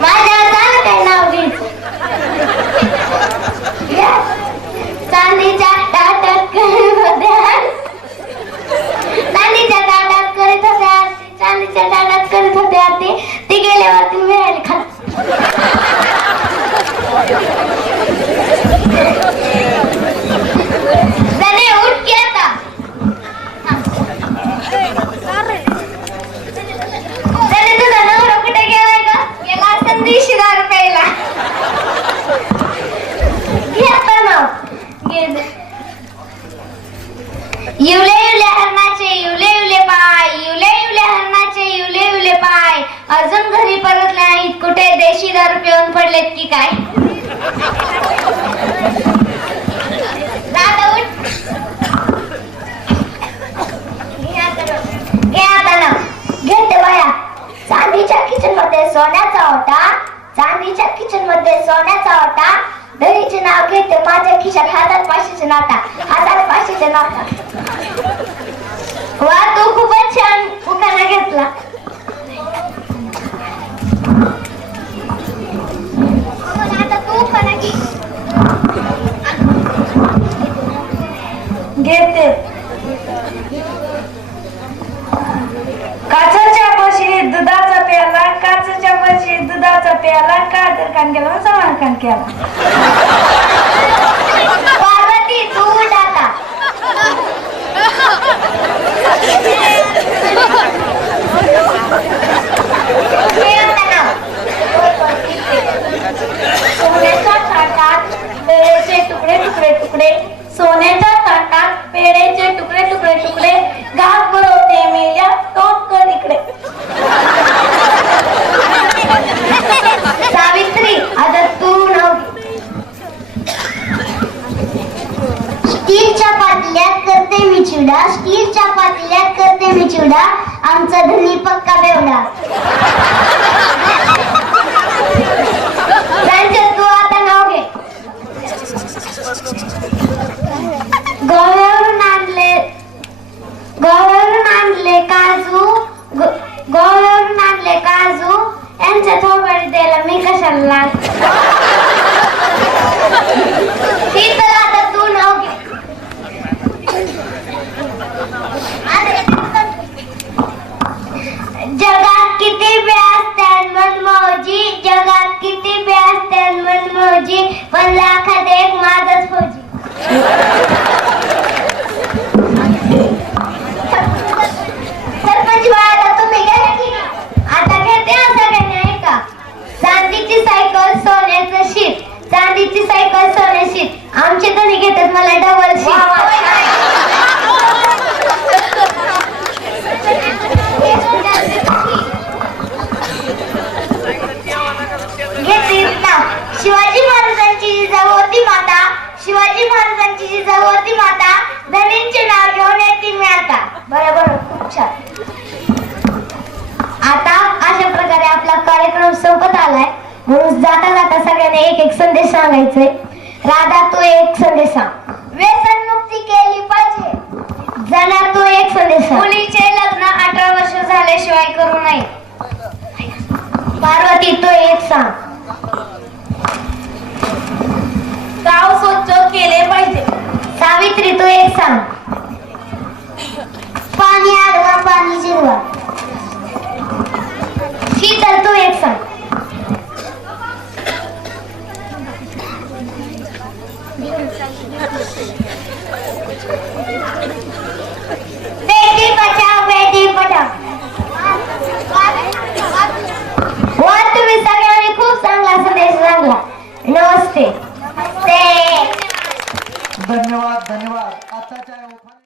माझ्या चालत आहे नाव घेत चांदीच्या ताटात करत होत्या चांदीच्या ताटात करत होत्या मेहनत करत होते ते ते गेल्यावरती मिळाले खा जाणे कुठे देशी दारू पिऊन पडलेत की काय? दादा उठ. घे आता घेते बाया. चांदीच्या किचनमध्ये सोन्याचा होता. चांदीच्या किचनमध्ये सोन्याचा होता. दहीचे नाव घेते माझ्या खिशात हजार पाचशेचे नाता हजार पाचशेचे नाता वा तू खूपच छान उखाणा घेतला. येते काचच्या पाशी दुधाचा प्याला काचच्या पाशी दुधाचा प्याला कादर कान केला समान कान केला पार्वती तू उठ आता घे आता नाव. सोन्याच्या ताटात पेढेचे तुकडे तुकडे तुकडे सोन्याच्या ताटात पेढेचे तुकडे तुकडे बुडवते घास भरवते मेल्या तोच कर इकडे. सावित्री आता तू नाव स्टीलच्या पाटल्यात करते मी चिवडा स्टीलच्या पाटल्यात करते मी चिवडा. आमचा धनी पक्का बेवडा. फौजी पण लाखात एक माझच फौजी. सरपंच बाळाला तुम्ही घ्या की. आता घेते सगळ्यांनी ऐका चांदीची सायकल सोन्याचं शीत चांदीची सायकल सोन्या आमचे धनी घेतात मला डबल शीट नाव. शिवाजी महाराजांची जिजाऊ होती माता शिवाजी महाराजांची जिजाऊ होती माता धनींचे नाव घेऊन येते मी आता आता अशा प्रकारे आपला कार्यक्रम संपत आलाय. म्हणून जाता जाता सगळ्यांना एक एक संदेश सांगायचंय. राधा तू एक संदेश सांग. व्यसन मुक्ती केली पाहिजे. जना तू एक संदेश सांग. मुलीचे लग्न अठरा वर्ष झाल्याशिवाय करू नये. पार्वती तू एक सांग. गाव स्वच्छ केले पाहिजे. सावित्री तू एक सांग. बेटी बचाव बेटी पढाव वा तुम्ही सगळ्यांनी खूप चांगला संदेश लागला नमस्ते। धन्यवाद धन्यवाद। आताच्या